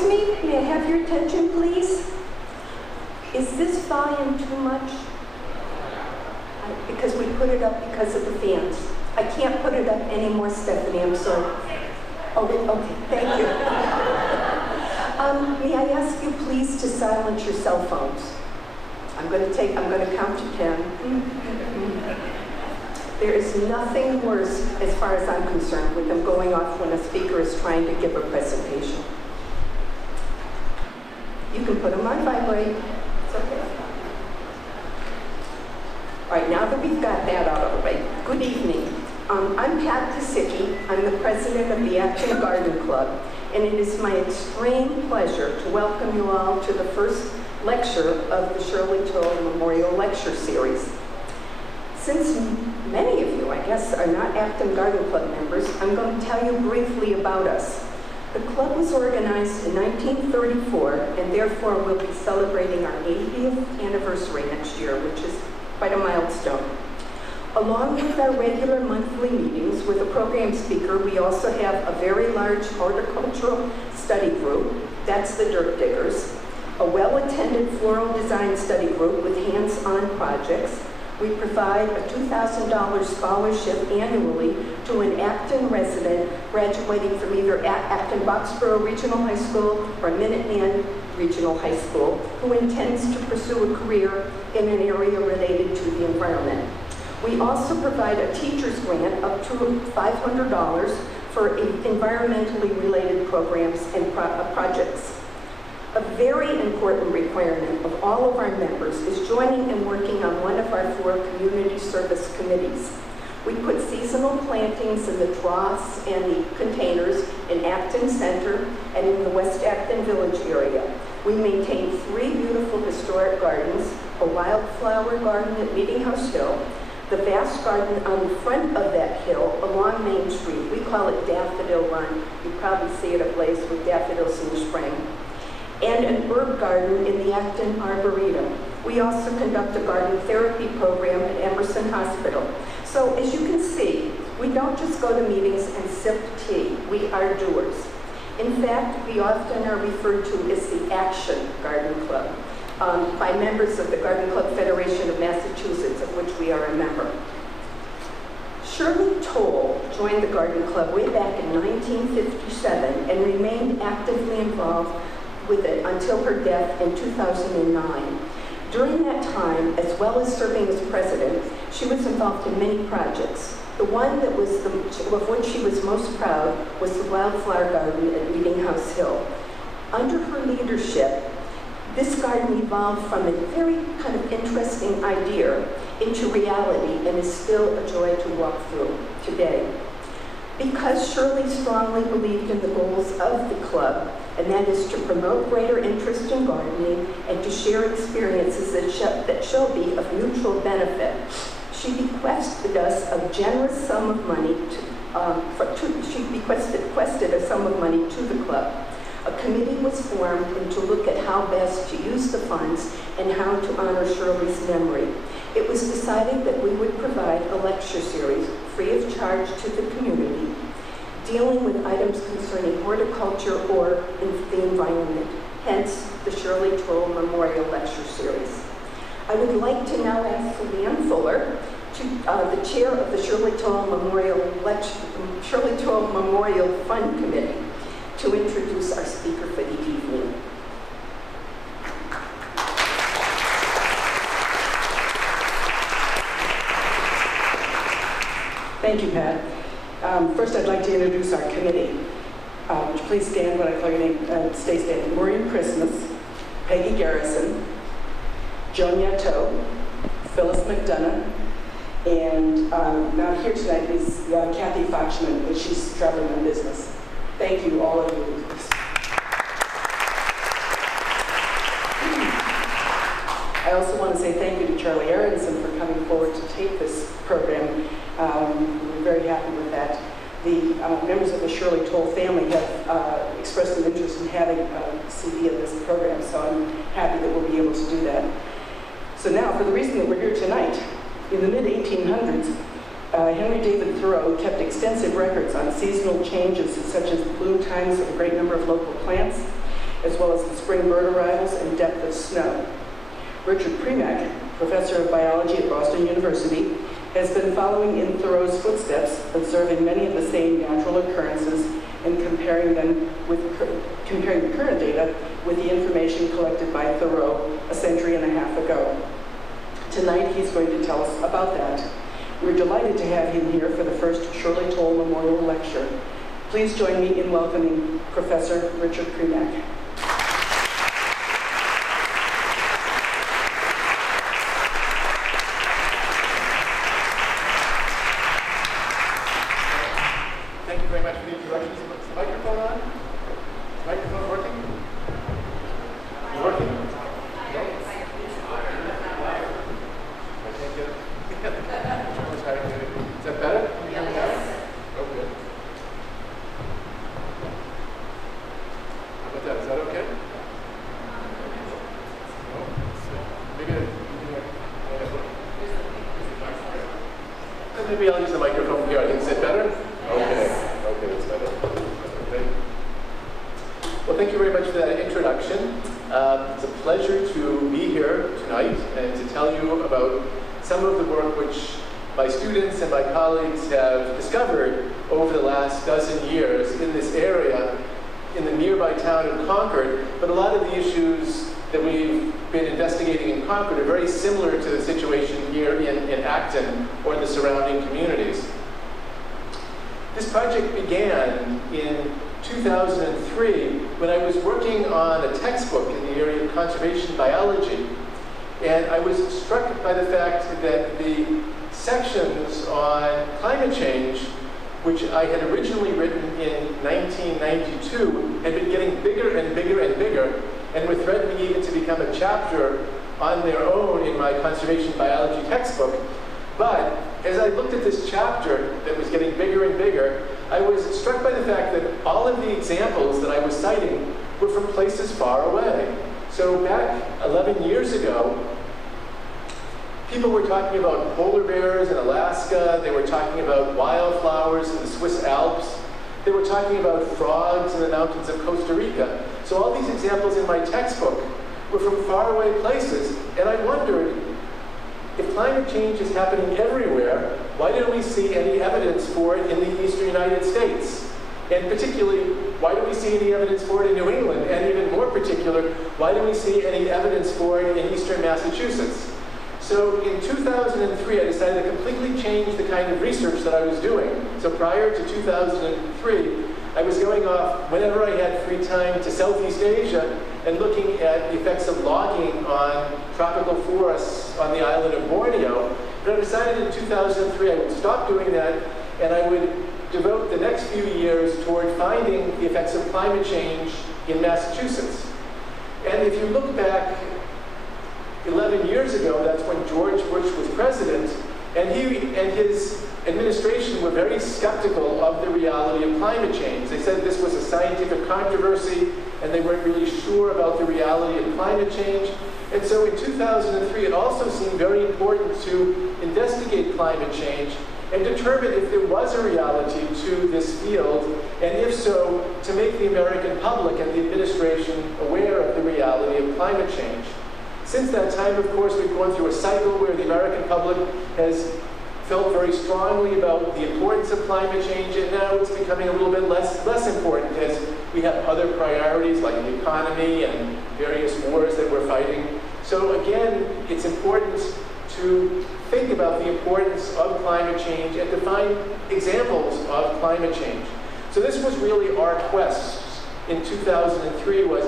Excuse me, may I have your attention, please? Is this volume too much? Because we put it up because of the fans. I can't put it up anymore, Stephanie, I'm sorry. Oh, okay, thank you. May I ask you please to silence your cell phones? I'm going to count to 10. There is nothing worse, as far as I'm concerned, with them going off when a speaker is trying to give a presentation. You can put them on vibrate. It's okay. All right, now that we've got that out of the way, good evening. I'm Pat Kosicki. I'm the president of the Acton Garden Club, and it is my extreme pleasure to welcome you all to the first lecture of the Shirley Toll Memorial Lecture Series. Since many of you, I guess, are not Acton Garden Club members, I'm going to tell you briefly about us. The club was organized in 1934, and therefore we'll be celebrating our 80th anniversary next year, which is quite a milestone. Along with our regular monthly meetings with a program speaker, we also have a very large horticultural study group, that's the Dirt Diggers, a well-attended floral design study group with hands-on projects. We provide a $2,000 scholarship annually to an Acton resident graduating from either Acton Boxborough Regional High School or Minuteman Regional High School who intends to pursue a career in an area related to the environment. We also provide a teacher's grant up to $500 for environmentally related programs and projects. A very important requirement of all of our members is joining and working on one of our 4 community service committees. We put seasonal plantings in the troughs and the containers in Acton Center and in the West Acton Village area. We maintain 3 beautiful historic gardens, a wildflower garden at Meeting House Hill, the vast garden on the front of that hill along Main Street. We call it Daffodil Run. You probably see it ablaze with daffodils in the spring. And an herb garden in the Acton Arboretum. We also conduct a garden therapy program at Emerson Hospital. So as you can see, we don't just go to meetings and sip tea, we are doers. In fact, we often are referred to as the Action Garden Club by members of the Garden Club Federation of Massachusetts, of which we are a member. Shirley Toll joined the Garden Club way back in 1957 and remained actively involved with it until her death in 2009. During that time, as well as serving as president, she was involved in many projects. The one that was of which she was most proud was the wildflower garden at Meeting House Hill. Under her leadership, this garden evolved from a very kind of interesting idea into reality and is still a joy to walk through today. Because Shirley strongly believed in the goals of the club, and that is to promote greater interest in gardening and to share experiences that shall be of mutual benefit, she bequested us a generous sum of money requested a sum of money to the club. A committee was formed to look at how best to use the funds and how to honor Shirley's memory. It was decided that we would provide a lecture series free of charge to the community, dealing with items concerning horticulture or the environment, hence the Shirley Toll Memorial Lecture Series. I would like to now ask Leanne Fuller, the chair of the Shirley Toll Memorial Fund Committee, to introduce our speaker for the evening. Thank you, Pat. First, I'd like to introduce our committee. Would you please stand when I call your name? Stay standing. Maureen Christmas, Peggy Garrison, Joan Yateau, Phyllis McDonough, and now here tonight is Kathy Foxman, and she's traveling on business. Thank you, all of you. I also want to say thank you to Charlie Aronson for coming forward to tape this program. We're very happy with that. The members of the Shirley Toll family have expressed an interest in having a CD of this program, so I'm happy that we'll be able to do that. So now, for the reason that we're here tonight, in the mid-1800s, Henry David Thoreau kept extensive records on seasonal changes such as the bloom times of a great number of local plants. as well as the spring bird arrivals and depth of snow. Richard Premack, professor of biology at Boston University, has been following in Thoreau's footsteps, observing many of the same natural occurrences and comparing the current data with the information collected by Thoreau a century and a half ago. Tonight, he's going to tell us about that. We're delighted to have him here for the first Shirley Toll Memorial Lecture. Please join me in welcoming Professor Richard Premack. Thank you very much for the introduction. Is the microphone on? Is the microphone working? It's working? No? I can't get it. Is that better? Can you hear me now? Oh, good. How about that? Is that okay? No? Maybe maybe I'll use the microphone here. Is it better? Okay. Okay, that's better. Okay. Well, thank you very much for that introduction. It's a pleasure to be here tonight and to tell you about some of the work which my students and my colleagues have discovered over the last dozen years in this area, in the nearby town of Concord. But a lot of the issues that we've been investigating in Concord are very similar to the situation here in Acton or the surrounding communities. This project began in 2003 when I was working on a textbook in the area of conservation biology. And I was struck by the fact that the sections on climate change, which I had originally written in 1992, had been getting bigger and bigger and bigger, and were threatening even to become a chapter on their own in my conservation biology textbook. But as I looked at this chapter that was getting bigger and bigger, I was struck by the fact that all of the examples that I was citing were from places far away. So back 11 years ago, people were talking about polar bears in Alaska. They were talking about wildflowers in the Swiss Alps. They were talking about frogs in the mountains of Costa Rica. So all these examples in my textbook were from faraway places. And I wondered, if climate change is happening everywhere, why don't we see any evidence for it in the eastern United States? And particularly, why don't we see any evidence for it in New England? And even more particular, why don't we see any evidence for it in eastern Massachusetts? So in 2003, I decided to completely change the kind of research that I was doing. So prior to 2003, I was going off whenever I had free time to Southeast Asia and looking at the effects of logging on tropical forests on the island of Borneo. But I decided in 2003 I would stop doing that and I would devote the next few years toward finding the effects of climate change in Massachusetts. And if you look back 11 years ago, that's when George Bush was president, and he and his administration were very skeptical of the reality of climate change. They said this was a scientific controversy, and they weren't really sure about the reality of climate change. And so in 2003, it also seemed very important to investigate climate change and determine if there was a reality to this field, and if so, to make the American public and the administration aware of the reality of climate change. Since that time, of course, we've gone through a cycle where the American public has felt very strongly about the importance of climate change, and now it's becoming a little bit less important as we have other priorities like the economy and various wars that we're fighting. So again, it's important to think about the importance of climate change and to find examples of climate change. So this was really our quest in 2003 was,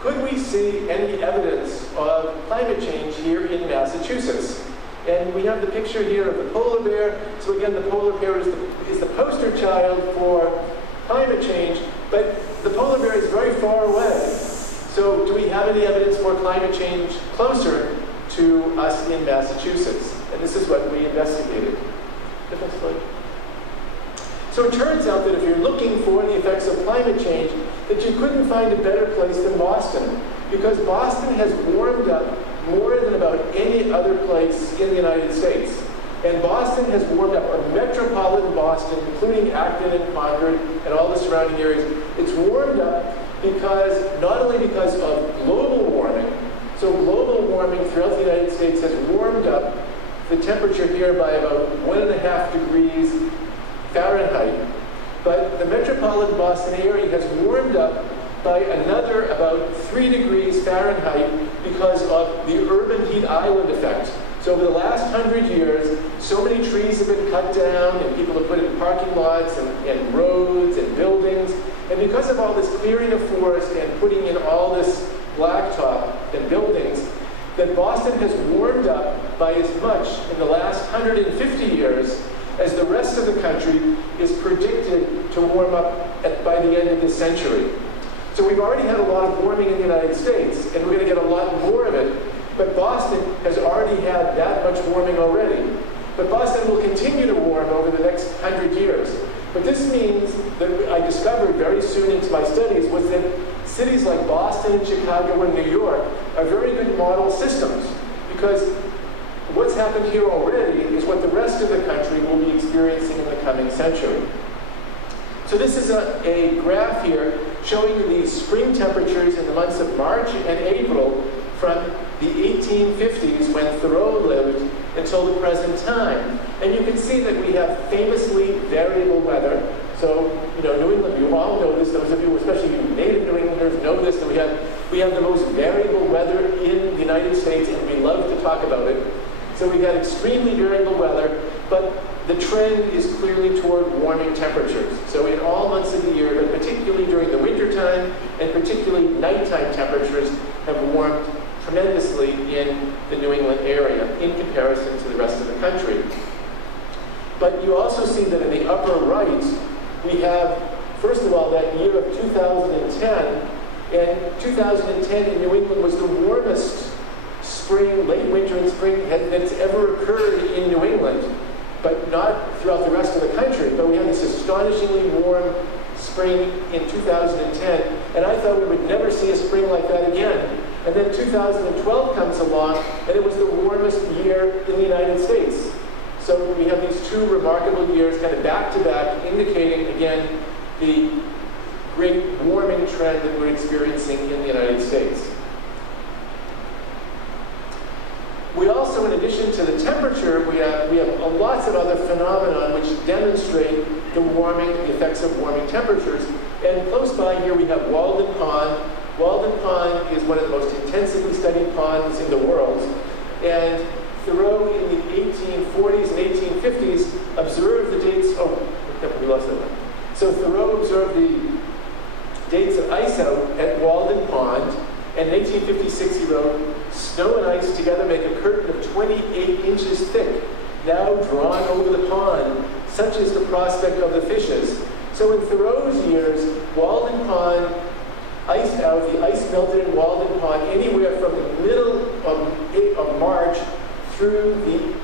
could we see any evidence of climate change here in Massachusetts? And we have the picture here of the polar bear. So again, the polar bear is the poster child for climate change, but the polar bear is very far away. So do we have any evidence for climate change closer to us in Massachusetts? And this is what we investigated. Different slide. So it turns out that if you're looking for the effects of climate change, that you couldn't find a better place than Boston, because Boston has warmed up more than about any other place in the United States. And Boston has warmed up, or metropolitan Boston, including Acton and Concord and all the surrounding areas, it's warmed up not only because of global warming, so global warming throughout the United States has warmed up the temperature here by about 1.5 degrees Fahrenheit, but the metropolitan Boston area has warmed up by another about 3 degrees Fahrenheit because of the urban heat island effect. So over the last 100 years, so many trees have been cut down and people have put in parking lots and roads and buildings. And because of all this clearing of forest and putting in all this blacktop and buildings, that Boston has warmed up by as much in the last 150 years as the rest of the country is predicted to warm up by the end of this century. So we've already had a lot of warming in the United States, and we're going to get a lot more of it. But Boston has already had that much warming already. But Boston will continue to warm over the next 100 years. But this means that I discovered very soon into my studies was that cities like Boston and Chicago and New York are very good model systems, because what's happened here already is what the rest of the country will be experiencing in the coming century. So this is a graph here showing you the spring temperatures in the months of March and April from the 1850s, when Thoreau lived, until the present time. And you can see that we have famously variable weather. So, New England, you all know this, those of you, especially you native New Englanders, know this, that we have the most variable weather in the United States, and we love to talk about it. So we've had extremely variable weather, but the trend is clearly toward warming temperatures. So in all months of the year, but particularly during the wintertime, and particularly nighttime temperatures have warmed tremendously in the New England area in comparison to the rest of the country. But you also see that in the upper right, we have, first of all, that year of 2010, and 2010 in New England was the warmest spring, late winter and spring that's ever occurred in New England, but not throughout the rest of the country. But we had this astonishingly warm spring in 2010, and I thought we would never see a spring like that again. And then 2012 comes along, and it was the warmest year in the United States. So we have these two remarkable years kind of back to back, indicating again the great warming trend that we're experiencing in the United States. We also, in addition to the temperature, we have lots of other phenomena which demonstrate the effects of warming temperatures. And close by here we have Walden Pond. Walden Pond is one of the most intensively studied ponds in the world. And Thoreau in the 1840s and 1850s observed the dates, we lost that one. So Thoreau observed the dates of ice out at Walden Pond. And in 1856 he wrote, "Snow and ice together make a curtain of 28 inches thick, now drawn over the pond. Such is the prospect of the fishes." So in Thoreau's years, Walden Pond iced out, the ice melted in Walden Pond anywhere from the middle of March through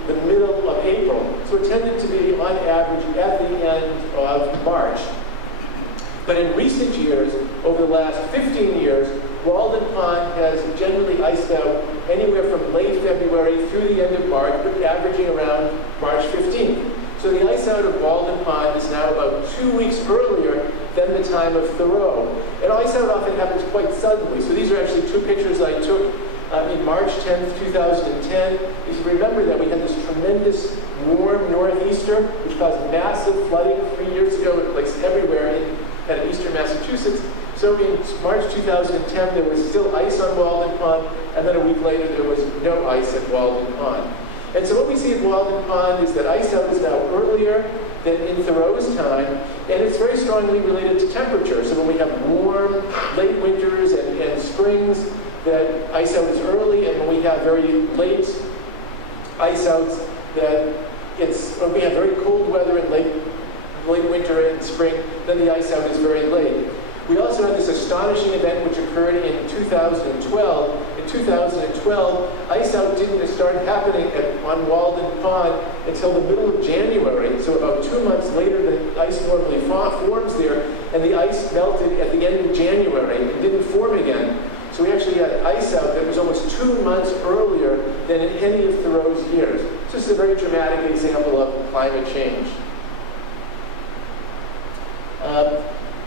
the middle of April. So it tended to be, on average, at the end of March. But in recent years, over the last 15 years, Walden Pond has generally iced out anywhere from late February through the end of March, but averaging around March 15th. So the ice out of Walden Pond is now about 2 weeks earlier than the time of Thoreau. And ice out often happens quite suddenly. So these are actually two pictures I took in March 10th, 2010. If you remember that we had this tremendous warm northeaster, which caused massive flooding 3 years ago in places everywhere in eastern Massachusetts. So in March 2010, there was still ice on Walden Pond, and then a week later, there was no ice at Walden Pond. And so what we see at Walden Pond is that ice out is now earlier than in Thoreau's time, and it's very strongly related to temperature. So when we have warm, late winters and springs, that ice out is early, and when we have very late ice outs, when we have very cold weather in late winter and spring, then the ice out is very late. We also had this astonishing event which occurred in 2012. In 2012, ice out didn't start happening on Walden Pond until the middle of January. So about 2 months later, the ice normally forms there, and the ice melted at the end of January and didn't form again. So we actually had ice out that was almost 2 months earlier than in any of Thoreau's years. So this is a very dramatic example of climate change.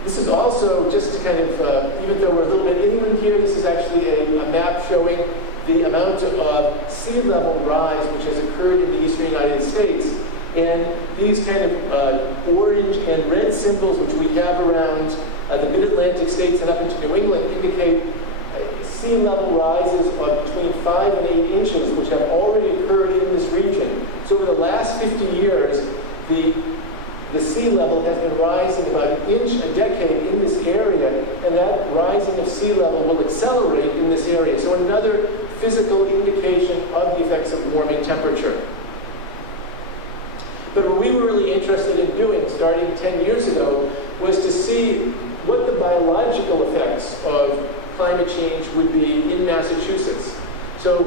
This is also just to kind of, even though we're a little bit inland here, this is actually a map showing the amount of sea level rise which has occurred in the eastern United States. And these kind of orange and red symbols which we have around the mid-Atlantic states and up into New England indicate sea level rises of between 5 and 8 inches, which have already occurred in this region. So over the last 50 years, the sea level has been rising about an inch a decade in this area, and that rising of sea level will accelerate in this area. So another physical indication of the effects of warming temperature. But what we were really interested in doing, starting 10 years ago, was to see what the biological effects of climate change would be in Massachusetts. So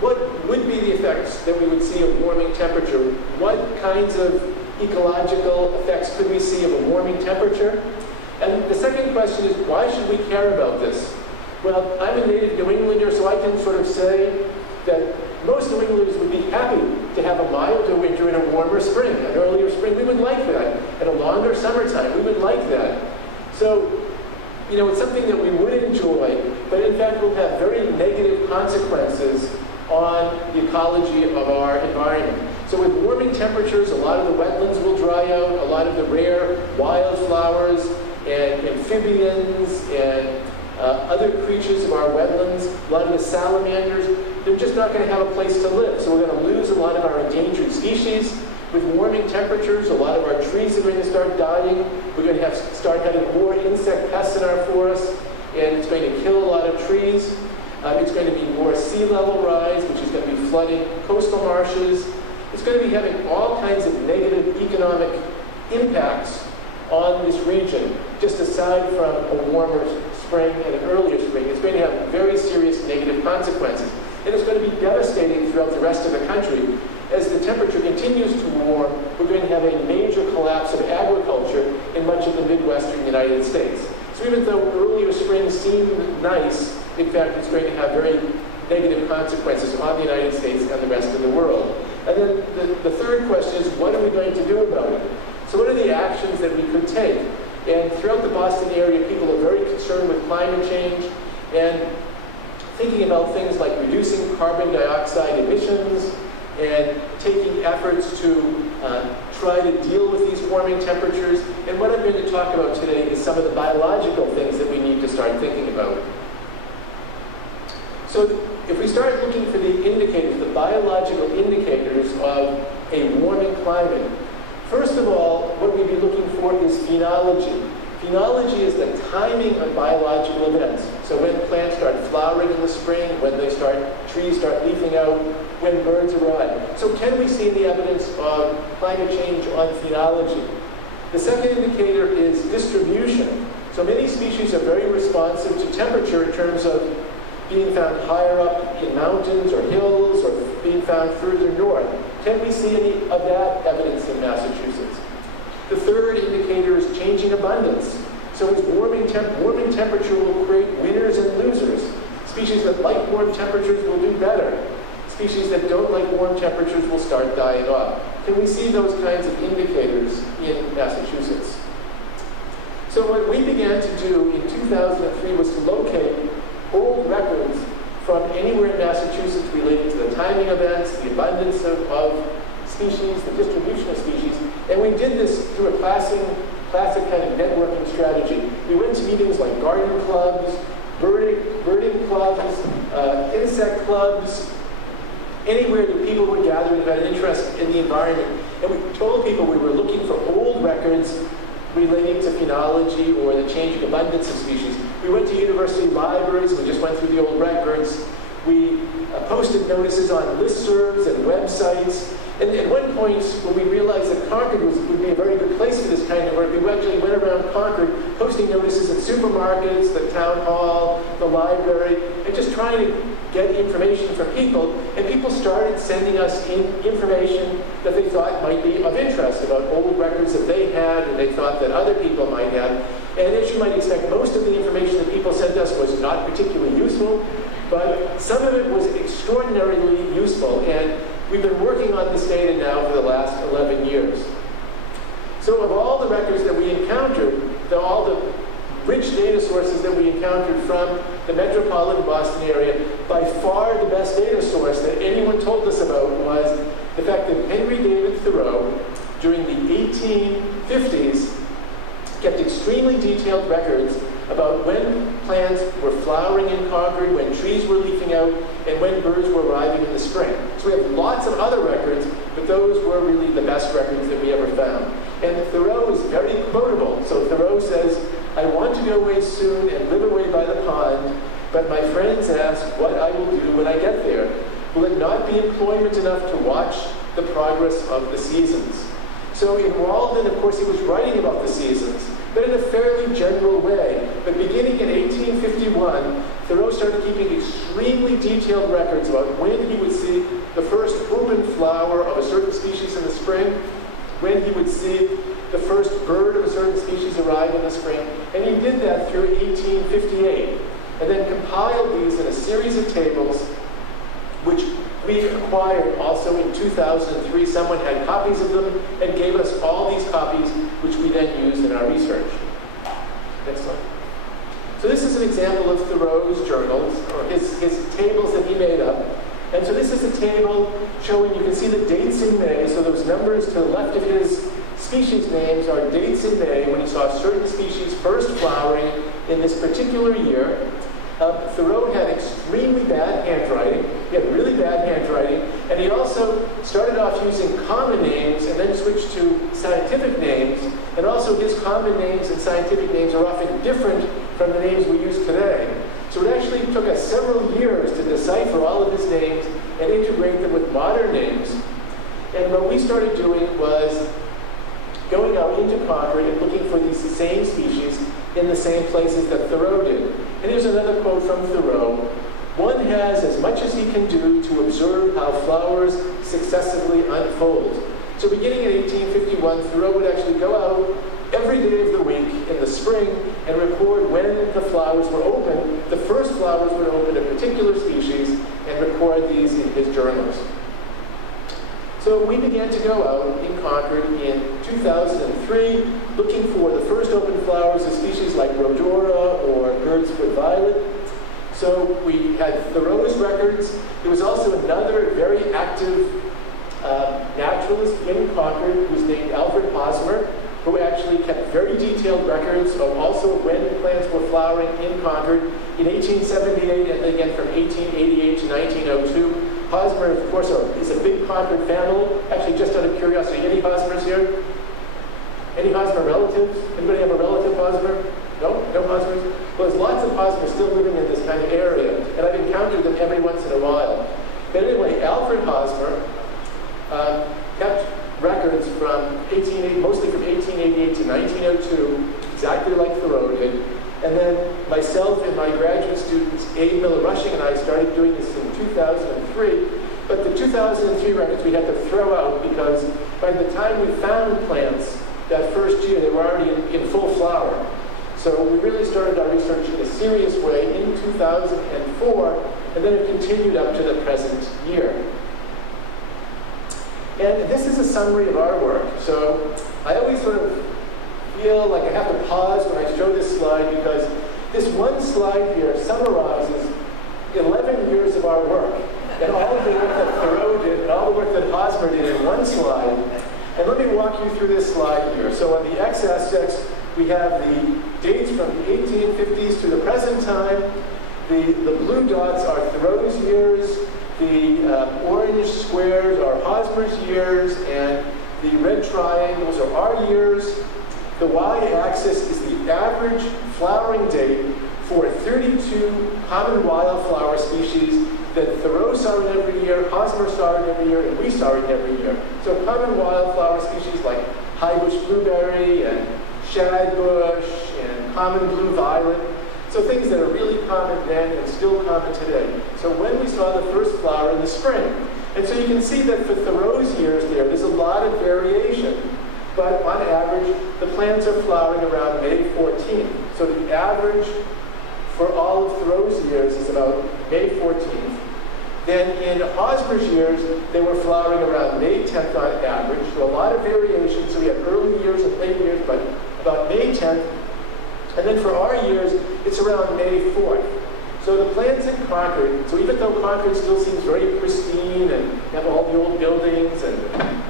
what would be the effects that we would see of warming temperature? What kinds of ecological effects could we see of a warming temperature? And the second question is, why should we care about this? Well, I'm a native New Englander, so I can sort of say that most New Englanders would be happy to have a milder winter and a warmer spring, an earlier spring. We would like that. And a longer summertime, we would like that. So, you know, it's something that we would enjoy, but in fact will have very negative consequences on the ecology of our environment. So with warming temperatures, a lot of the wetlands will dry out, a lot of the rare wildflowers and amphibians and other creatures of our wetlands, a lot of the salamanders, they're just not going to have a place to live. So we're going to lose a lot of our endangered species. With warming temperatures, a lot of our trees are going to start dying. We're going to start having more insect pests in our forests, and it's going to kill a lot of trees. It's going to be more sea level rise, which is going to be flooding coastal marshes. It's going to be having all kinds of negative economic impacts on this region, just aside from a warmer spring and an earlier spring. It's going to have very serious negative consequences. And it's going to be devastating throughout the rest of the country. As the temperature continues to warm, we're going to have a major collapse of agriculture in much of the Midwestern United States. So even though earlier springs seemed nice, in fact, it's going to have very negative consequences on the United States and the rest of the world. And then the third question is, what are we going to do about it? So what are the actions that we could take? And throughout the Boston area, people are very concerned with climate change and thinking about things like reducing carbon dioxide emissions and taking efforts to try to deal with these warming temperatures. And what I'm going to talk about today is some of the biological things that we need to start thinking about. So if we start looking for the indicators, the biological indicators of a warming climate, first of all, what we'd be looking for is phenology. Phenology is the timing of biological events. So when plants start flowering in the spring, when trees start leafing out, when birds arrive. So can we see the evidence of climate change on phenology? The second indicator is distribution. So many species are very responsive to temperature in terms of being found higher up in mountains or hills or being found further north. Can we see any of that evidence in Massachusetts? The third indicator is changing abundance. So as warming temperature will create winners and losers. Species that like warm temperatures will do better. Species that don't like warm temperatures will start dying off. Can we see those kinds of indicators in Massachusetts? So what we began to do in 2003 was to locate old records from anywhere in Massachusetts related to the timing events, the abundance of species, the distribution of species, and we did this through a classic kind of networking strategy. We went to meetings like garden clubs, birding clubs, insect clubs, anywhere that people were gathering about an interest in the environment. And we told people we were looking for old records relating to phenology or the changing abundance of species. We went to university libraries, we just went through the old records. We posted notices on listservs and websites. And at one point, when we realized that Concord would be a very good place for this kind of work, we actually went around Concord posting notices at supermarkets, the town hall, the library, and just trying to get information from people. And people started sending us information that they thought might be of interest about old records that they had and they thought that other people might have. And as you might expect, most of the information that people sent us was not particularly useful, but some of it was extraordinarily useful. And we've been working on this data now for the last 11 years. So of all the records that we encountered, all the rich data sources that we encountered from the metropolitan Boston area, by far the best data source that anyone told us about was the fact that Henry David Thoreau, during the 1850s, kept extremely detailed records about when plants were flowering in Concord, when trees were leafing out, and when birds were arriving in the spring. So we have lots of other records, but those were really the best records that we ever found. And Thoreau is very quotable. So Thoreau says, "I want to go away soon and live away by the pond, but my friends ask what I will do when I get there. Will it not be employment enough to watch the progress of the seasons?" So in Walden, of course, he was writing about the seasons, but in a fairly general way. But beginning in 1851, Thoreau started keeping extremely detailed records about when he would see the first open flower of a certain species in the spring, when he would see the first bird of a certain species arrive in the spring, and he did that through 1858, and then compiled these in a series of tables, which we acquired also in 2003. Someone had copies of them and gave us all these copies, which we then used in our research. Next slide. So this is an example of Thoreau's journals, or his tables that he made up. And so this is a table showing, you can see the dates in May. So those numbers to the left of his species names are dates in May when he saw certain species first flowering in this particular year. Thoreau had extremely bad handwriting. He had really bad handwriting. And he also started off using common names and then switched to scientific names. And also his common names and scientific names are often different from the names we use today. So it actually took us several years to decipher all of his names and integrate them with modern names. And what we started doing was going out into Concord and looking for these same species in the same places that Thoreau did. And here's another quote from Thoreau. "One has as much as he can do to observe how flowers successively unfold." So beginning in 1851, Thoreau would actually go out every day of the week in the spring and record when the flowers were open. The first flowers would open a particular species and record these in his journals. So we began to go out in Concord in 2003, looking for the first open flowers of species like rhodora or bird's foot violet. So we had Thoreau's records. There was also another very active naturalist in Concord who was named Alfred Hosmer, who actually kept very detailed records of also when plants were flowering in Concord in 1878 and again from 1888 to 1902. Hosmer, of course, is a big Concord family. Actually, just out of curiosity, any Hosmers here? Any Hosmer relatives? Anybody have a relative Hosmer? No? No Hosmers? Well, there's lots of Hosmers still living in this kind of area, and I've encountered them every once in a while. But anyway, Alfred Hosmer kept records from mostly from 1888 to 1902, exactly like Thoreau did. And then myself and my graduate students, Abe Miller-Rushing and I, started doing this in 2003. But the 2003 records we had to throw out because by the time we found plants that first year, they were already in full flower. So we really started our research in a serious way in 2004, and then it continued up to the present year. And this is a summary of our work. So I always sort of feel like I have to pause when I show this slide because this one slide here summarizes 11 years of our work and all of the work that Thoreau did and all the work that Hosmer did in one slide. And let me walk you through this slide here. So on the x-axis, we have the dates from the 1850s to the present time. The blue dots are Thoreau's years. The orange squares are Hosmer's years, and the red triangles are our years. The y-axis is the average flowering date for 32 common wildflower species that Thoreau saw in every year, Hosmer saw in every year, and we saw in every year. So common wildflower species like highbush blueberry and shagbush and common blue violet. So things that are really common then and still common today. So when we saw the first flower in the spring. And so you can see that for Thoreau's years there's a lot of variation. But on average, the plants are flowering around May 14th. So the average for all of Thoreau's years is about May 14th. Then in Hosmer's years, they were flowering around May 10th on average. So a lot of variation. So we have early years and late years, but about May 10th. And then for our years, it's around May 4th. So the plants in Concord, so even though Concord still seems very pristine and have all the old buildings and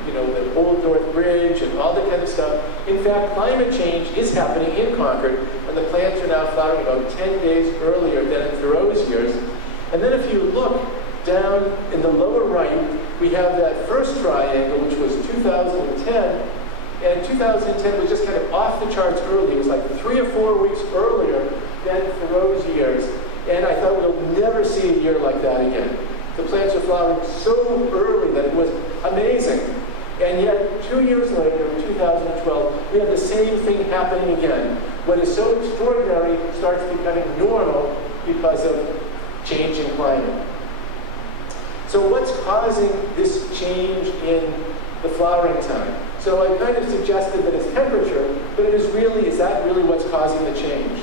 the Old North Bridge and all that kind of stuff, in fact, climate change is happening in Concord, and the plants are now flowering about 10 days earlier than in Thoreau's years. And then if you look down in the lower right, we have that first triangle, which was 2010, and 2010 was just kind of off the charts early. It was like 3 or 4 weeks earlier than Thoreau's years. And I thought we'll never see a year like that again. The plants are flowering so early that it was amazing. And yet, 2 years later, in 2012, we have the same thing happening again. What is so extraordinary starts becoming normal because of change in climate. So what's causing this change in the flowering time? So I kind of suggested that it's temperature, but is that really what's causing the change?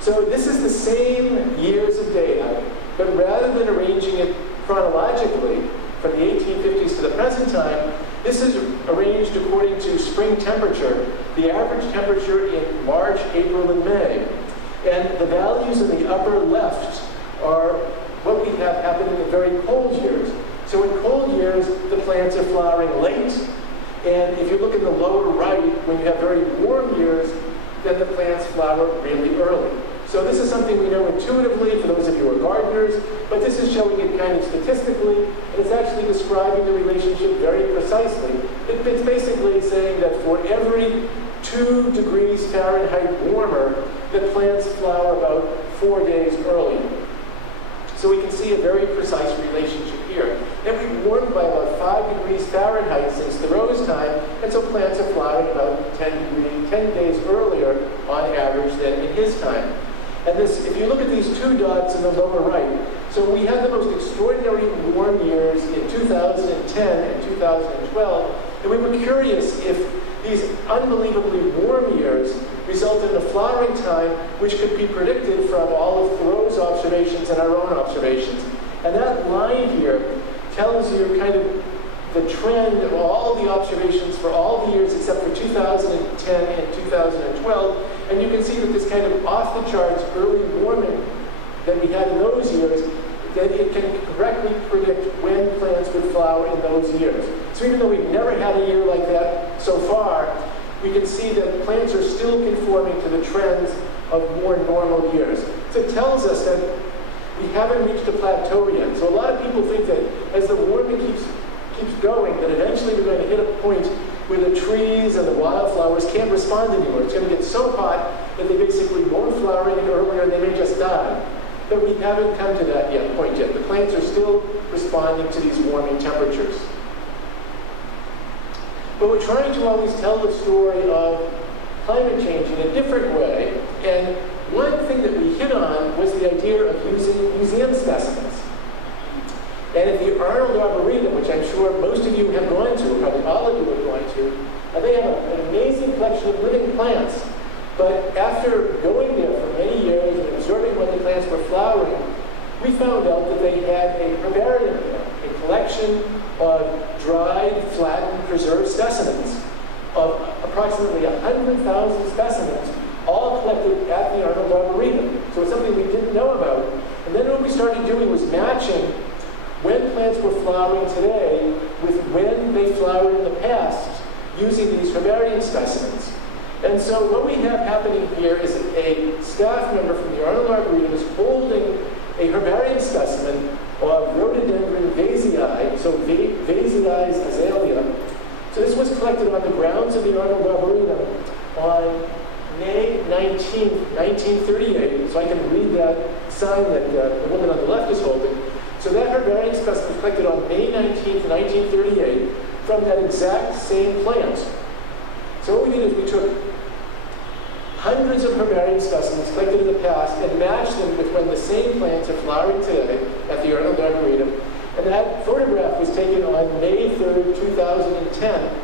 So this is the same years of data, but rather than arranging it chronologically from the 1850s to the present time, this is arranged according to spring temperature, the average temperature in March, April, and May. And the values in the upper left are what we have happen in the very cold years. So in cold years, the plants are flowering late. And if you look in the lower right, when you have very warm years, then the plants flower really early. So this is something we know intuitively for those of you who are gardeners, but this is showing it kind of statistically, and it's actually describing the relationship very precisely. It's basically saying that for every 2 degrees Fahrenheit warmer, the plants flower about 4 days earlier. So we can see a very precise relationship here. And we've warmed by about 5 degrees Fahrenheit since Thoreau's time, and so plants are flowering about 10 days earlier on average than in his time. And this, if you look at these 2 dots in the lower right, so we had the most extraordinary warm years in 2010 and 2012, and we were curious if these unbelievably warm years result in a flowering time which could be predicted from all of Thoreau's observations and our own observations. And that line here tells you kind of the trend of all the observations for all the years except for 2010 and 2012. And you can see that this kind of off-the-charts early warming that we had in those years, that it can correctly predict when plants would flower in those years. So even though we've never had a year like that so far, we can see that plants are still conforming to the trends of more normal years. So it tells us that we haven't reached a plateau yet. So a lot of people think that as the warming keeps going, that eventually we're going to hit a point where the trees and the wildflowers can't respond anymore. It's going to get so hot that they basically won't flower any earlier and they may just die. But we haven't come to that point yet. The plants are still responding to these warming temperatures. But we're trying to always tell the story of climate change in a different way. And one thing that we hit on was the idea of using museum specimens. And at the Arnold Arboretum, which I'm sure most of you have gone to, probably all of you have gone to, they have an amazing collection of living plants. But after going there for many years and observing when the plants were flowering, we found out that they had a herbarium there, a collection of dried, flattened, preserved specimens of approximately 100,000 specimens, all collected at the Arnold Arboretum. So it's something we didn't know about. And then what we started doing was matching when plants were flowering today with when they flowered in the past using these herbarium specimens. And so what we have happening here is a staff member from the Arnold Arboretum is holding a herbarium specimen of Rhododendron vasei, so Vasei's azalea. So this was collected on the grounds of the Arnold Arboretum on May 19, 1938. So I can read that sign that the woman on the left is holding. So that herbarium specimen was collected on May 19, 1938 from that exact same plant. So what we did is we took hundreds of herbarium specimens collected in the past and matched them with when the same plants are flowering today at the Arnold Arboretum. And that photograph was taken on May 3rd, 2010.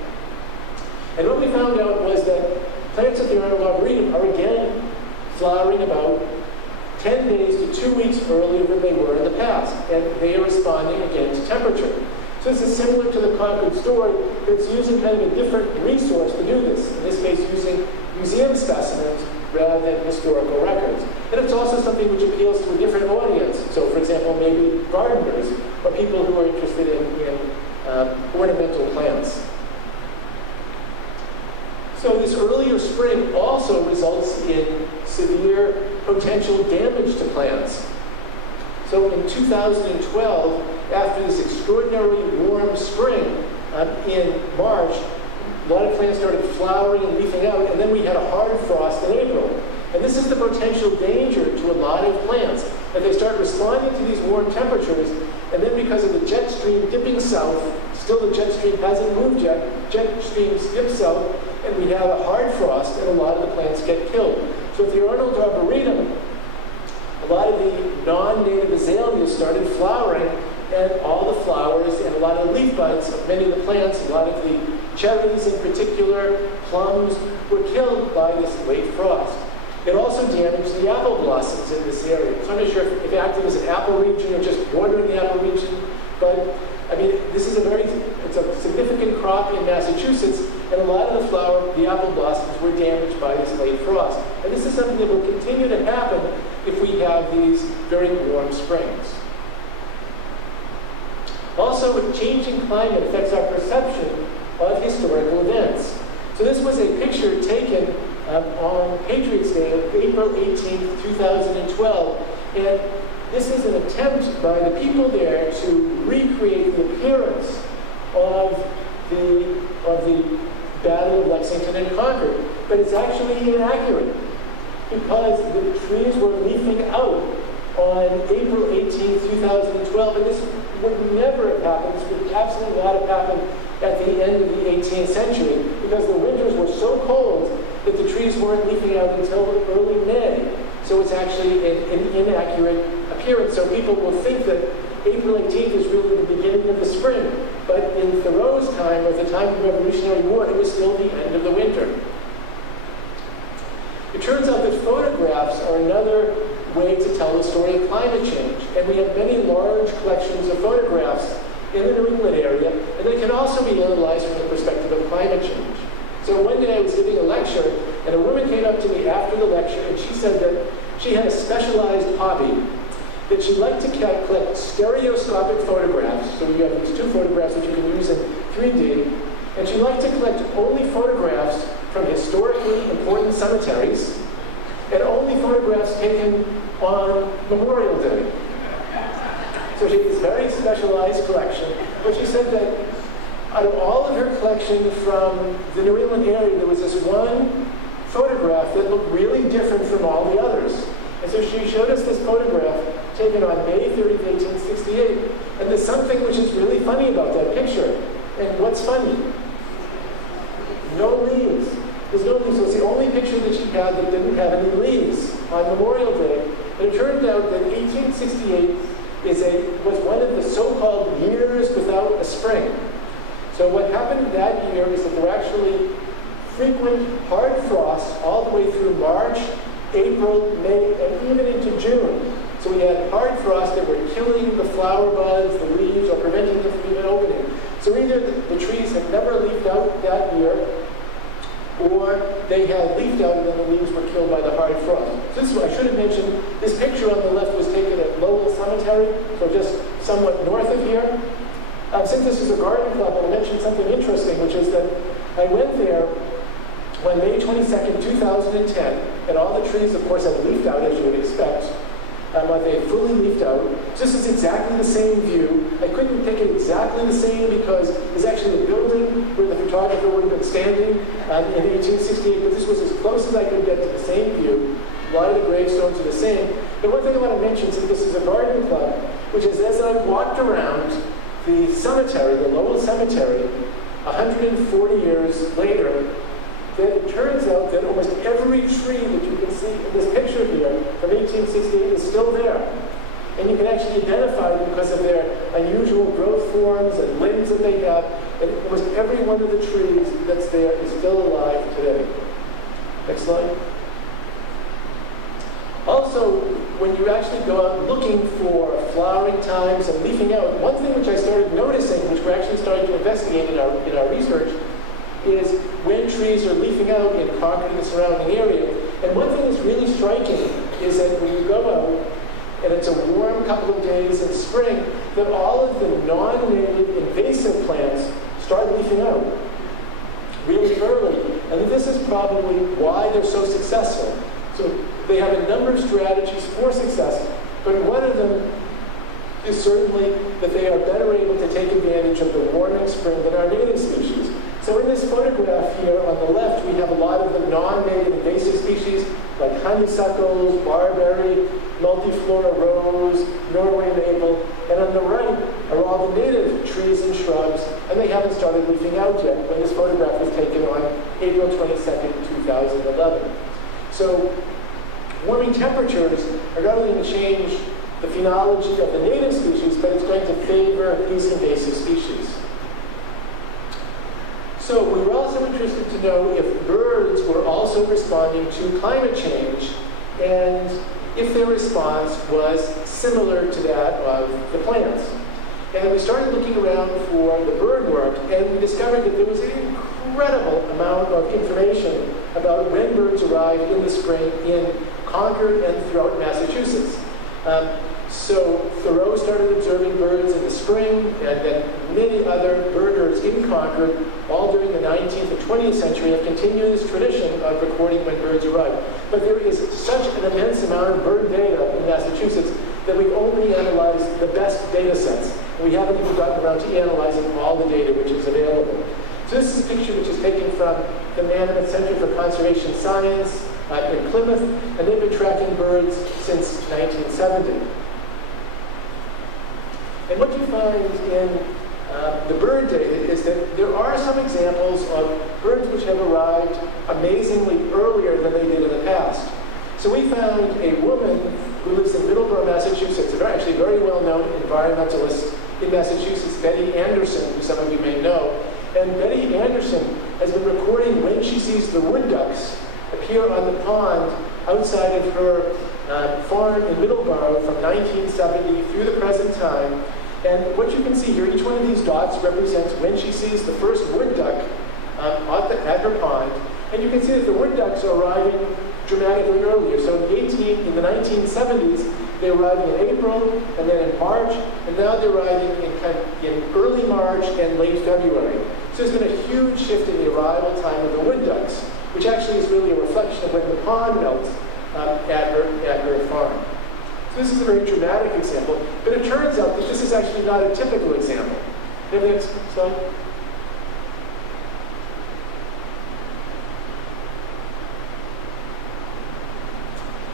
And what we found out was that plants at the Arnold Arboretum are again flowering about 10 days to 2 weeks earlier than they were in the past. And they are responding again to temperature. So this is similar to the Concord story, but it's using kind of a different resource to do this. In this case, using museum specimens rather than historical records. And it's also something which appeals to a different audience. So, for example, maybe gardeners or people who are interested in ornamental plants. So this earlier spring also results in severe potential damage to plants. So in 2012, after this extraordinarily warm spring in March, a lot of plants started flowering and leafing out, and then we had a hard frost in April. And this is the potential danger to a lot of plants, that they start responding to these warm temperatures, and then because of the jet stream dipping south, still the jet stream hasn't moved yet, jet stream dips south, and we have a hard frost, and a lot of the plants get killed. So at the Arnold Arboretum, a lot of the non-native azaleas started flowering, and all the flowers and a lot of the leaf buds of many of the plants, a lot of the cherries in particular, plums, were killed by this late frost. It also damaged the apple blossoms in this area. So I'm not sure if it acted as an apple region or just bordering the apple region, but I mean, this is it's a significant crop in Massachusetts, and a lot of the apple blossoms were damaged by this late frost. And this is something that will continue to happen if we have these very warm springs. Also, a changing climate affects our perception of historical events. So this was a picture taken on Patriots Day of April 18th, 2012. And this is an attempt by the people there to recreate the appearance of the Battle of Lexington and Concord. But it's actually inaccurate because the trees were leafing out on April 18, 2012, and this would never have happened. This would absolutely not have happened at the end of the 18th century because the winters were so cold that the trees weren't leafing out until early May. So it's actually an inaccurate appearance. So people will think that April 18th is really the beginning of the spring. But in Thoreau's time, or the time of the Revolutionary War, it was still the end of the winter. It turns out that photographs are another way to tell the story of climate change. And we have many large collections of photographs in the New England area, and they can also be analyzed from the perspective of climate change. So one day I was giving a lecture, and a woman came up to me after the lecture, and she said that she had a specialized hobby, that she liked to collect stereoscopic photographs. So you have these two photographs that you can use in 3D, and she liked to collect only photographs from historically important cemeteries, and only photographs taken on Memorial Day. So she had this very specialized collection, but she said that out of all of her collection from the New England area, there was this one photograph that looked really different from all the others. And so she showed us this photograph taken on May 30th, 1868. And there's something which is really funny about that picture. And what's funny? No leaves. There's no leaves. So it's the only picture that she had that didn't have any leaves on Memorial Day. And it turned out that 1868 was one of the so-called years without a spring. So what happened that year is that there were actually frequent hard frosts all the way through March, April, May, and even into June. So we had hard frosts that were killing the flower buds, the leaves, or preventing them from even opening. So either the trees had never leafed out that year, or they had leafed out and then the leaves were killed by the hard frost. So this is what I should have mentioned. This picture on the left was taken at Lowell Cemetery, so just somewhat north of here. Since this is a garden club, I'll mention something interesting, which is that I went there on May 22nd, 2010, and all the trees, of course, had leafed out, as you would expect. They had fully leafed out. So this is exactly the same view. I couldn't pick it exactly the same because there's actually a building where the photographer would have been standing in 1868, but this was as close as I could get to the same view. A lot of the gravestones are the same. But one thing I want to mention, since this is a garden club, which is as I walked around the cemetery, the Lowell Cemetery, 140 years later, that it turns out that almost every tree that you can see in this picture here from 1868 is still there. And you can actually identify them because of their unusual growth forms and limbs that they have. And almost every one of the trees that's there is still alive today. Next slide. Also, when you actually go out looking for flowers flowering times and leafing out, one thing which I started noticing, which we're actually starting to investigate in our research, is when trees are leafing out in Concord and the surrounding area. And one thing that's really striking is that when you go out, and it's a warm couple of days in spring, that all of the non-native invasive plants start leafing out really early. And this is probably why they're so successful. So they have a number of strategies for success, but one of them is certainly that they are better able to take advantage of the warming spring than our native species. So in this photograph here on the left, we have a lot of the non-native invasive species like honeysuckles, barberry, multiflora rose, Norway maple, and on the right are all the native trees and shrubs, and they haven't started leafing out yet when this photograph was taken on April 22nd, 2011. So warming temperatures are not only going to change the phenology of the native species, but it's going to favor these invasive species. So we were also interested to know if birds were also responding to climate change and if their response was similar to that of the plants. And we started looking around for the bird work, and we discovered that there was an incredible amount of information about when birds arrived in the spring in Concord and throughout Massachusetts. So Thoreau started observing birds in the spring, and then many other birders in Concord, all during the 19th and 20th century, have continued this tradition of recording when birds arrive. But there is such an immense amount of bird data in Massachusetts that we've only analyzed the best data sets. We haven't even gotten around to analyzing all the data which is available. So this is a picture which is taken from the Management Center for Conservation Science in Plymouth, and they've been tracking birds since 1970. And what you find in the bird data is that there are some examples of birds which have arrived amazingly earlier than they did in the past. So we found a woman who lives in Middleborough, Massachusetts, actually a very well-known environmentalist in Massachusetts, Betty Anderson, who some of you may know. And Betty Anderson has been recording when she sees the wood ducks appear on the pond outside of her farm in Middleborough from 1970 through the present time. And what you can see here, each one of these dots represents when she sees the first wood duck at her pond. And you can see that the wood ducks are arriving dramatically earlier. So in the 1970s, they arrived in April, and then in March, and now they're arriving in early March and late February. So there's been a huge shift in the arrival time of the wood ducks, which actually is really a reflection of when the pond melts at her farm. So this is a very dramatic example, but it turns out that this is actually not a typical example. Next slide.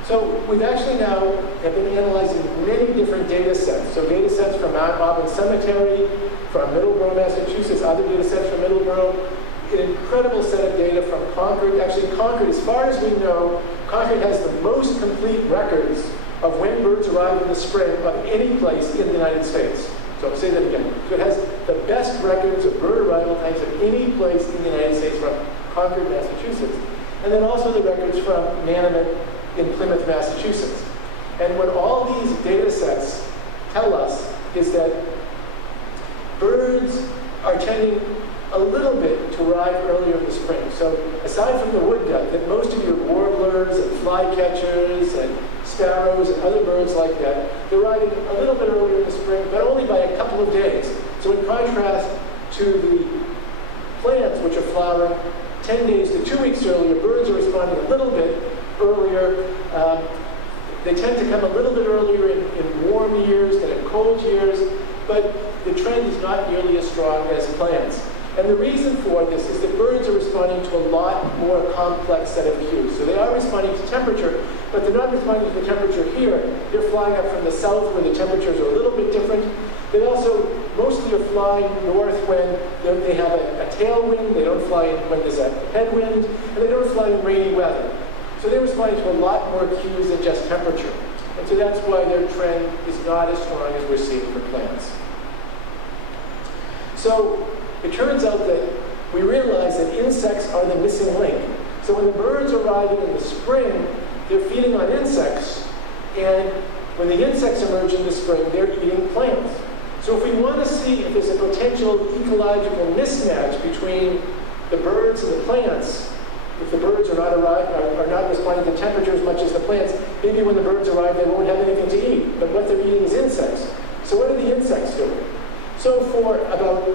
So we've actually now have been analyzing many different data sets. So data sets from Mount Auburn Cemetery, from Middleborough, Massachusetts, other data sets from Middleborough, an incredible set of data from Concord. Actually, Concord, as far as we know, Concord has the most complete records of when birds arrive in the spring of any place in the United States. So I'll say that again. So it has the best records of bird arrival times of any place in the United States from Concord, Massachusetts. And then also the records from Manamet in Plymouth, Massachusetts. And what all these data sets tell us is that birds are tending a little bit to arrive earlier in the spring. So aside from the wood duck, that most of your warblers and flycatchers and sparrows and other birds like that, they're arriving a little bit earlier in the spring, but only by a couple of days. So in contrast to the plants, which are flowering 10 days to 2 weeks earlier, birds are responding a little bit earlier. They tend to come a little bit earlier in warm years than in cold years, but the trend is not nearly as strong as plants. And the reason for this is that birds are responding to a lot more complex set of cues. So they are responding to temperature, but they're not responding to the temperature here. They're flying up from the south where the temperatures are a little bit different. They also mostly are flying north when they have a tailwind. They don't fly when there's a headwind, and they don't fly in rainy weather. So they're responding to a lot more cues than just temperature. And so that's why their trend is not as strong as we're seeing for plants. So it turns out that we realize that insects are the missing link. So when the birds are arriving in the spring, they're feeding on insects, and When the insects emerge in the spring, they're eating plants. So if we want to see if there's a potential ecological mismatch between the birds and the plants, if the birds are not responding to temperature as much as the plants, maybe when the birds arrive, they won't have anything to eat. But what they're eating is insects. So what are the insects doing? So for about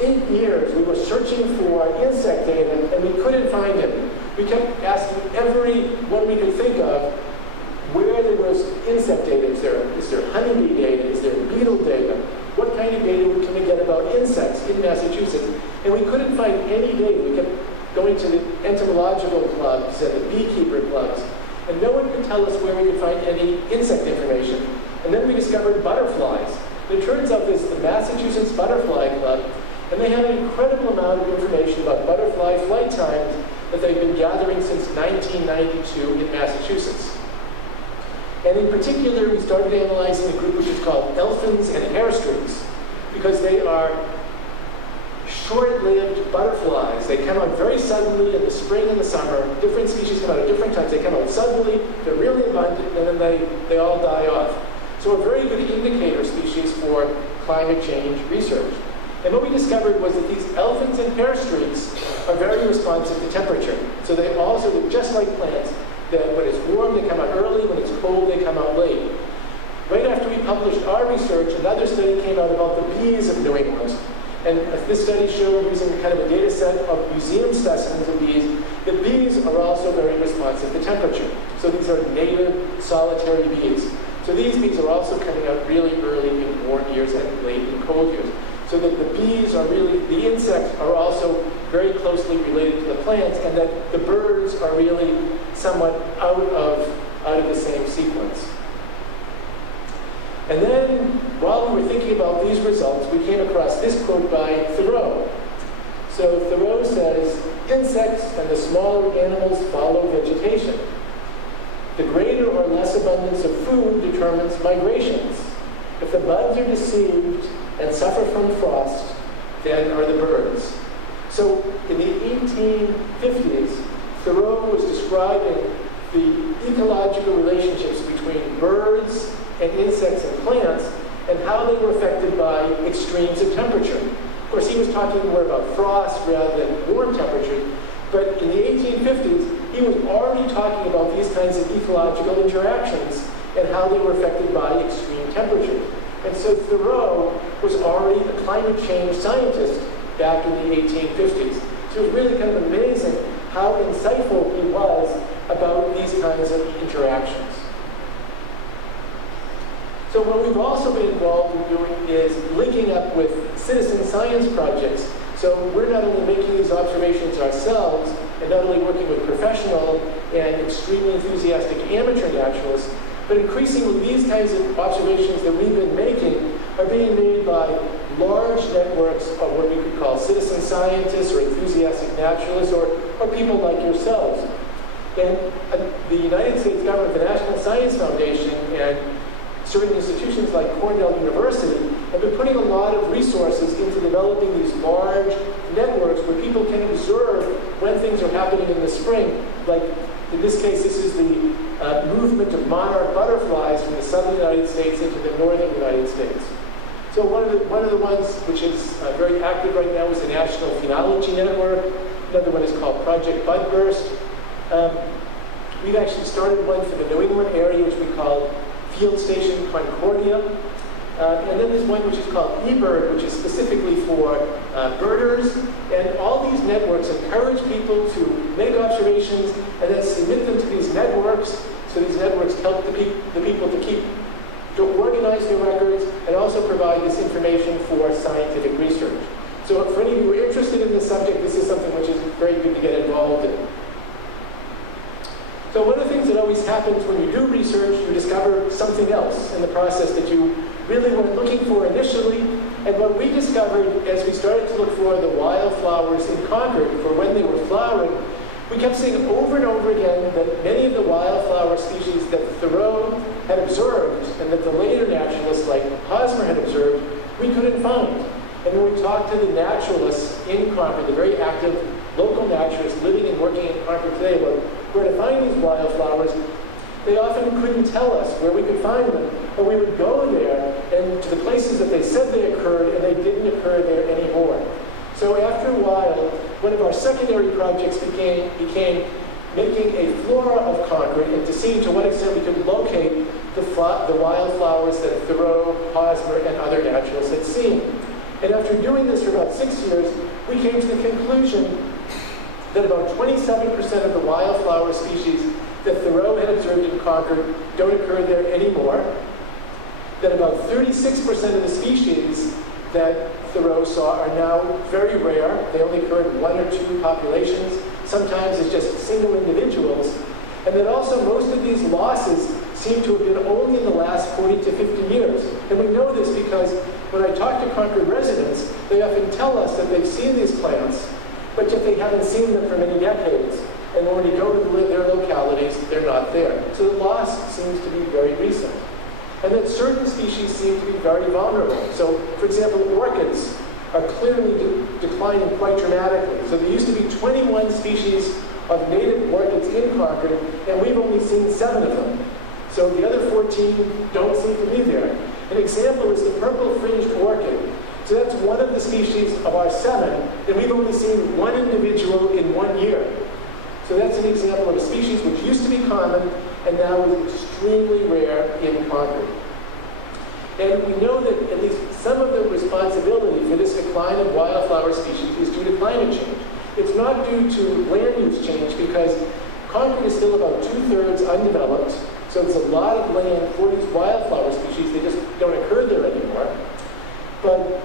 8 years, we were searching for insect data, and we couldn't find it. We kept asking everyone we could think of where there was insect data. Is there honeybee data? Is there beetle data? What kind of data can we get about insects in Massachusetts? And we couldn't find any data. We kept going to the entomological clubs and the beekeeper clubs, and no one could tell us where we could find any insect information. And then we discovered butterflies. And it turns out there's the Massachusetts Butterfly Club, and they have an incredible amount of information about butterfly flight times that they've been gathering since 1992 in Massachusetts. And in particular, we started analyzing a group which is called elfins and hairstreaks, because they are short-lived butterflies. They come out very suddenly in the spring and the summer. Different species come out at different times. They come out suddenly, they're really abundant, and then they all die off. So a very good indicator species for climate change research. And what we discovered was that these elfins and hairstreaks are very responsive to temperature. So they're just like plants, that when it's warm, they come out early. When it's cold, they come out late. Right after we published our research, another study came out about the bees of New England. And this study showed, using kind of a data set of museum specimens of bees, that bees are also very responsive to temperature. So these are native solitary bees. So these bees are also coming out really early in warm years and late in cold years. So that the bees are really, the insects are also very closely related to the plants, and that the birds are really somewhat out of the same sequence. And then, while we were thinking about these results, we came across this quote by Thoreau. So Thoreau says, "Insects and the smaller animals follow vegetation. The greater or less abundance of food determines migrations. If the buds are deceived and suffer from frost, then are the birds." So in the 1850s, Thoreau was describing the ecological relationships between birds and insects and plants, and how they were affected by extremes of temperature. Of course, he was talking more about frost rather than warm temperatures, but in the 1850s, he was already talking about these kinds of ecological interactions and how they were affected by extreme temperatures. And so Thoreau was already a climate change scientist back in the 1850s. So it was really kind of amazing how insightful he was about these kinds of interactions. So what we've also been involved in doing is linking up with citizen science projects. So we're not only making these observations ourselves, and not only working with professional and extremely enthusiastic amateur naturalists, but increasingly these kinds of observations that we've been making are being made by large networks of what we could call citizen scientists or enthusiastic naturalists, or people like yourselves. And the United States government, the National Science Foundation, and certain institutions like Cornell University have been putting a lot of resources into developing these large networks where people can observe when things are happening in the spring. Like in this case, this is the movement of monarch butterflies from the southern United States into the northern United States. So one of the ones which is very active right now is the National Phenology Network. Another one is called Project Budburst. We've actually started one for the New England area, which we call Field Station Concordia. And then there's one which is called eBird, which is specifically for birders. And all these networks encourage people to make observations and then submit them to these networks. So these networks help the people to organize their records and also provide this information for scientific research. So for any of you who are interested in this subject, this is something which is very good to get involved in. So one of the things that always happens when you do research, you discover something else in the process that you really weren't looking for initially. And what we discovered as we started to look for the wildflowers in Concord, for when they were flowering, we kept seeing over and over again that many of the wildflower species that Thoreau had observed and that the later naturalists like Hosmer had observed, we couldn't find. And when we talked to the naturalists in Concord, the very active local naturalists living and working in Concord today about where to find these wildflowers, they often couldn't tell us where we could find them. Or we would go there and to the places that they said they occurred, and they didn't occur there anymore. So after a while, one of our secondary projects became making a flora of Concord and to see to what extent we could locate the wildflowers that Thoreau, Hosmer, and other naturalists had seen. And after doing this for about 6 years, we came to the conclusion that about 27% of the wildflower species that Thoreau had observed in Concord don't occur there anymore, that about 36% of the species that Thoreau saw are now very rare. They only occur in 1 or 2 populations, sometimes as just single individuals, and that also most of these losses seem to have been only in the last 40 to 50 years. And we know this because when I talk to Concord residents, they often tell us that they've seen these plants, but yet they haven't seen them for many decades. And when we go to their localities, they're not there. So the loss seems to be very recent. And that certain species seem to be very vulnerable. So, for example, orchids are clearly declining quite dramatically. So there used to be 21 species of native orchids in Concord, and we've only seen 7 of them. So the other 14 don't seem to be there. An example is the purple-fringed orchid. So that's one of the species of our 7, and we've only seen 1 individual in 1 year. So that's an example of a species which used to be common and now is extremely rare in Concord. And we know that at least some of the responsibility for this decline of wildflower species is due to climate change. It's not due to land use change because Concord is still about 2/3 undeveloped, so there's a lot of land for these wildflower species. They just don't occur there anymore. But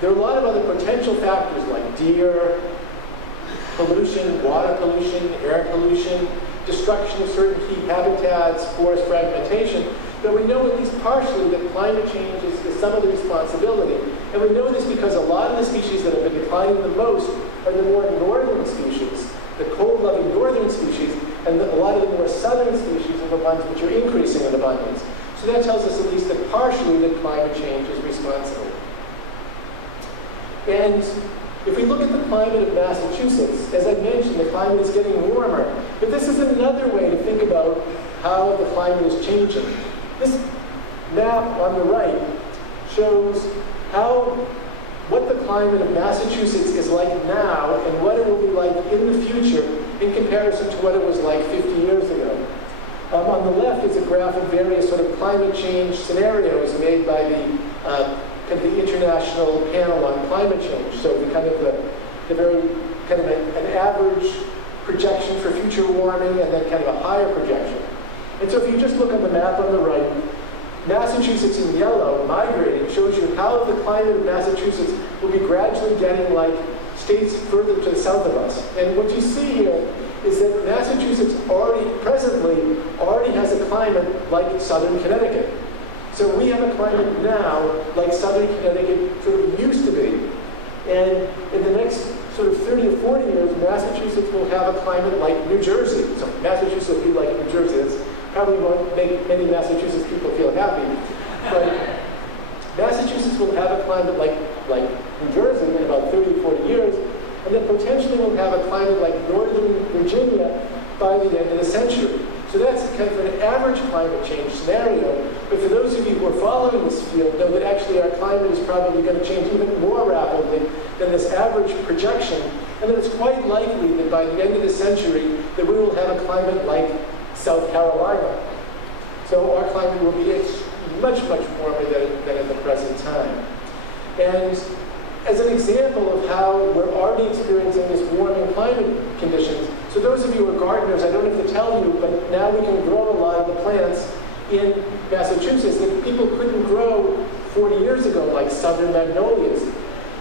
there are a lot of other potential factors like deer, pollution, water pollution, air pollution, destruction of certain key habitats, forest fragmentation. But we know at least partially that climate change is some of the responsibility. And we know this because a lot of the species that have been declining the most are the more northern species, the cold-loving northern species, and a lot of the more southern species are the ones which are increasing in abundance. So that tells us at least that partially that climate change is responsible. And if we look at the climate of Massachusetts, as I mentioned, the climate is getting warmer. But this is another way to think about how the climate is changing. This map on the right shows what the climate of Massachusetts is like now and what it will be like in the future in comparison to what it was like 50 years ago. On the left is a graph of various sort of climate change scenarios made by the International Panel on Climate Change. So the very kind of an average projection for future warming and then kind of a higher projection. And so if you just look on the map on the right, Massachusetts in yellow, migrating, shows you how the climate of Massachusetts will be gradually getting like states further to the south of us. And what you see here is that Massachusetts presently already has a climate like southern Connecticut. So we have a climate now like southern Connecticut sort of used to be. And in the next sort of 30 or 40 years, Massachusetts will have a climate like New Jersey. So Massachusetts will be like New Jersey. This probably won't make many Massachusetts people feel happy. But Massachusetts will have a climate like New Jersey in about 30 or 40 years, and then potentially will have a climate like northern Virginia by the end of the century. So that's kind of an average climate change scenario. But for those of you who are following this field, know that actually our climate is probably going to change even more rapidly than this average projection. And that it's quite likely that by the end of the century that we will have a climate like South Carolina. So our climate will be much, much warmer than at the present time. And as an example of how we're already experiencing this warming climate conditions, so those of you who are gardeners, I don't have to tell you, but now we can grow a lot of the plants in Massachusetts that people couldn't grow 40 years ago, like southern magnolias.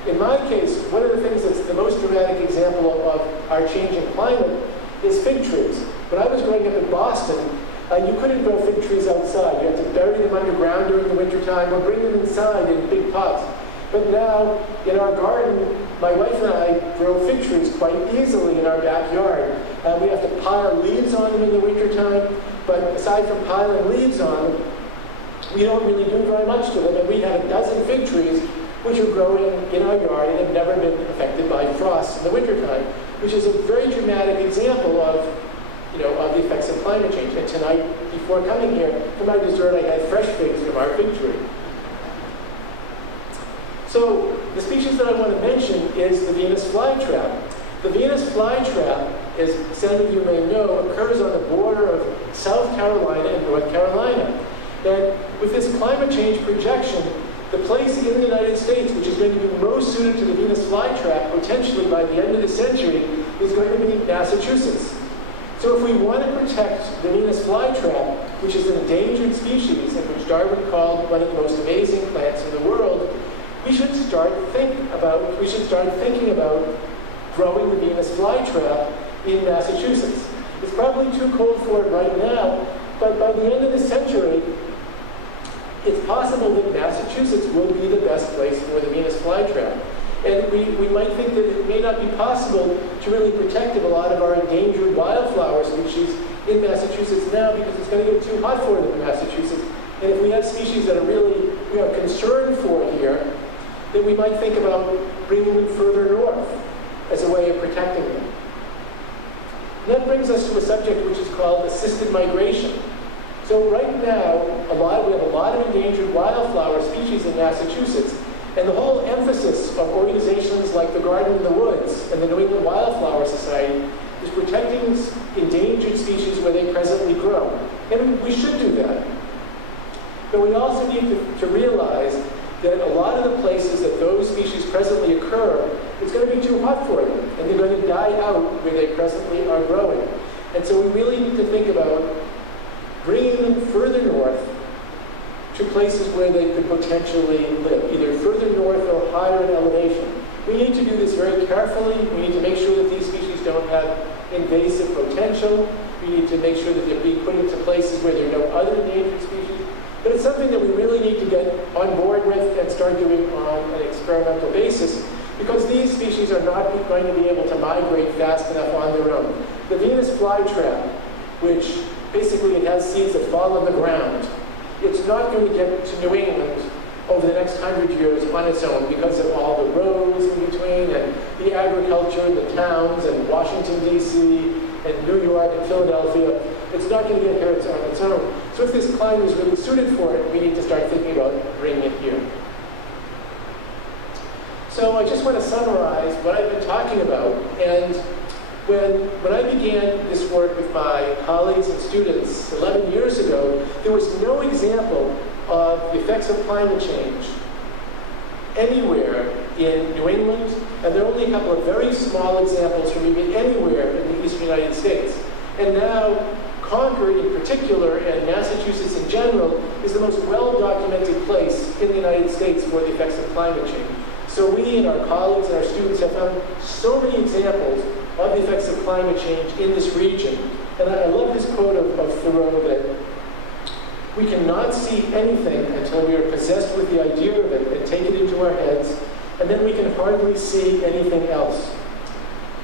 In my case, one of the things that's the most dramatic example of our changing climate is fig trees. When I was growing up in Boston, you couldn't grow fig trees outside. You had to bury them underground during the wintertime or bring them inside in big pots. But now, in our garden, my wife and I grow fig trees quite easily in our backyard. We have to pile leaves on them in the wintertime, but aside from piling leaves on them, we don't really do very much to them. And we have a dozen fig trees which are growing in our yard and have never been affected by frost in the wintertime, which is a very dramatic example of of the effects of climate change. And tonight, before coming here, for my dessert, I had fresh figs from our fig tree. So the species that I want to mention is the Venus flytrap. The Venus flytrap, as some of you may know, occurs on the border of South Carolina and North Carolina. And with this climate change projection, the place in the United States which is going to be most suited to the Venus flytrap, potentially by the end of the century, is going to be Massachusetts. So if we want to protect the Venus flytrap, which is an endangered species and which Darwin called one of the most amazing plants in the world, we should start thinking about growing the Venus flytrap in Massachusetts. It's probably too cold for it right now, but by the end of the century, it's possible that Massachusetts will be the best place for the Venus flytrap. And we might think that it may not be possible to really protect a lot of our endangered wildflower species in Massachusetts now because it's going to get too hot for them in Massachusetts. And if we have species that are really concerned for here, then we might think about bringing them further north as a way of protecting them. And that brings us to a subject which is called assisted migration. So right now, we have a lot of endangered wildflower species in Massachusetts, and the whole emphasis of organizations like the Garden in the Woods and the New England Wildflower Society is protecting endangered species where they presently grow. And we should do that. But we also need to realize that a lot of the places that those species presently occur, it's going to be too hot for them, and they're going to die out where they presently are growing. And so we really need to think about bringing them further north to places where they could potentially live, either further north or higher in elevation. We need to do this very carefully. We need to make sure that these species don't have invasive potential. We need to make sure that they're being put into places where there are no other endangered species. But it's something that we really need to get on board with and start doing on an experimental basis, because these species are not going to be able to migrate fast enough on their own. The Venus flytrap, which basically it has seeds that fall on the ground, it's not going to get to New England over the next 100 years on its own because of all the roads in between and the agriculture, the towns, and Washington, D.C., and New York and Philadelphia. It's not going to get here on its own. So if this climate is really suited for it, we need to start thinking about bringing it here. So I just want to summarize what I've been talking about. And when I began this work with my colleagues and students 11 years ago, there was no example of the effects of climate change anywhere in New England, and there are only a couple of very small examples from even anywhere in the eastern United States. And now, Concord in particular, and Massachusetts in general, is the most well-documented place in the United States for the effects of climate change. So we and our colleagues and our students have found so many examples of the effects of climate change in this region. And I love this quote of Thoreau that we cannot see anything until we are possessed with the idea of it and take it into our heads, and then we can hardly see anything else.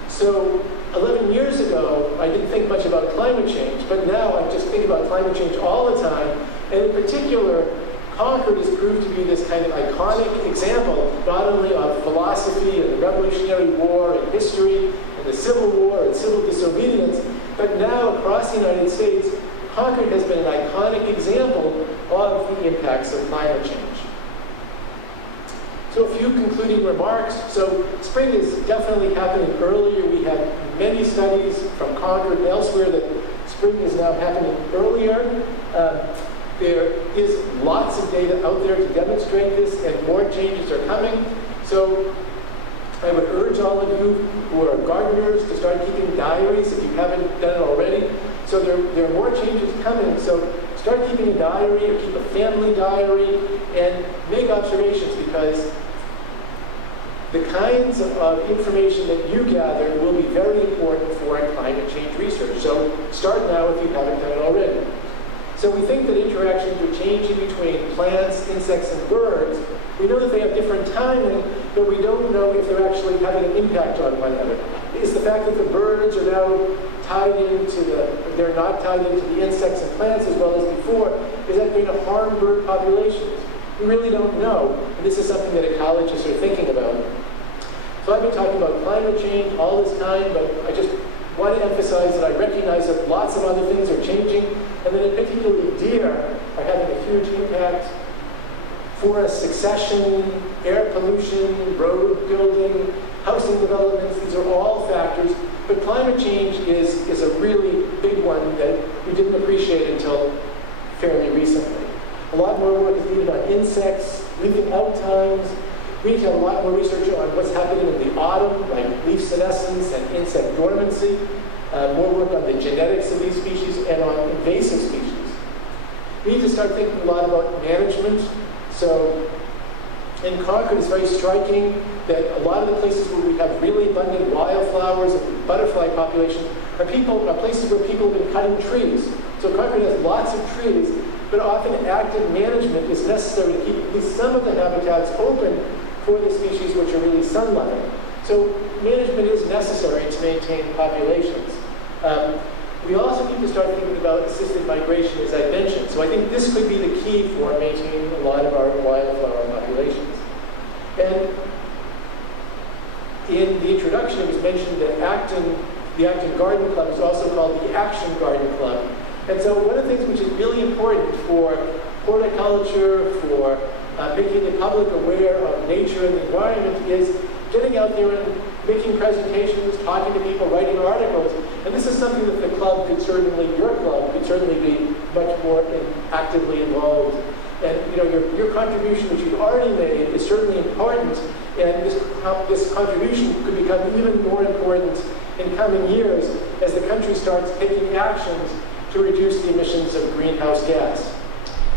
So 11 years ago, I didn't think much about climate change, but now I just think about climate change all the time, and in particular, Concord has proved to be this kind of iconic example, not only of philosophy and the Revolutionary War and history and the Civil War and civil disobedience, but now across the United States, Concord has been an iconic example of the impacts of climate change. So a few concluding remarks. So spring is definitely happening earlier. We have many studies from Concord and elsewhere that spring is now happening earlier. There is lots of data out there to demonstrate this, and more changes are coming. So I would urge all of you who are gardeners to start keeping diaries if you haven't done it already. So there are more changes coming. So start keeping a diary or keep a family diary and make observations, because the kinds of information that you gather will be very important for climate change research. So start now if you haven't done it already. So we think that interactions are changing between plants, insects, and birds. We know that they have different timing, but we don't know if they're actually having an impact on one another. Is the fact that the birds are now they're not tied into the insects and plants as well as before, is that going to harm bird populations? We really don't know, and this is something that ecologists are thinking about. So I've been talking about climate change all this time, but I just want to emphasize that I recognize that lots of other things are changing, and that in particular deer are having a huge impact. Forest succession, air pollution, road building, housing developments, these are all factors. But climate change is a really big one that we didn't appreciate until fairly recently. A lot more work is needed on insects, leafing out times. We need to have a lot more research on what's happening in the autumn, like leaf senescence and insect dormancy. More work on the genetics of these species and on invasive species. We need to start thinking a lot about management. So in Concord, it's very striking that a lot of the places where we have really abundant wildflowers and butterfly populations are places where people have been cutting trees. So Concord has lots of trees, but often active management is necessary to keep at least some of the habitats open for the species which are really sun-loving. So management is necessary to maintain populations. We also need to start thinking about assisted migration, as I mentioned. So I think this could be the key for maintaining a lot of our wildflower populations. And in the introduction, it was mentioned that the Acton Garden Club is also called the Action Garden Club. And so one of the things which is really important for horticulture, for making the public aware of nature and the environment is getting out there and making presentations, talking to people, writing articles. And this is something that the club could certainly, your club could certainly be much more actively involved. And your contribution, which you've already made, is certainly important. And this contribution could become even more important in coming years as the country starts taking actions to reduce the emissions of greenhouse gas.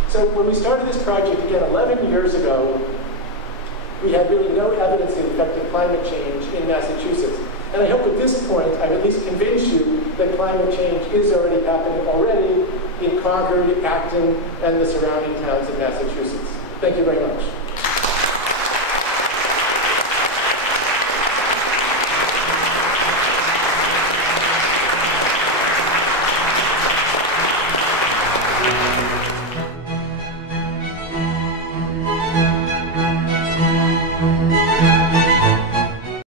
So when we started this project, again, 11 years ago, we had really no evidence of the effect of climate change in Massachusetts. And I hope at this point I've at least convinced you that climate change is already happening already in Concord, Acton, and the surrounding towns of Massachusetts. Thank you very much.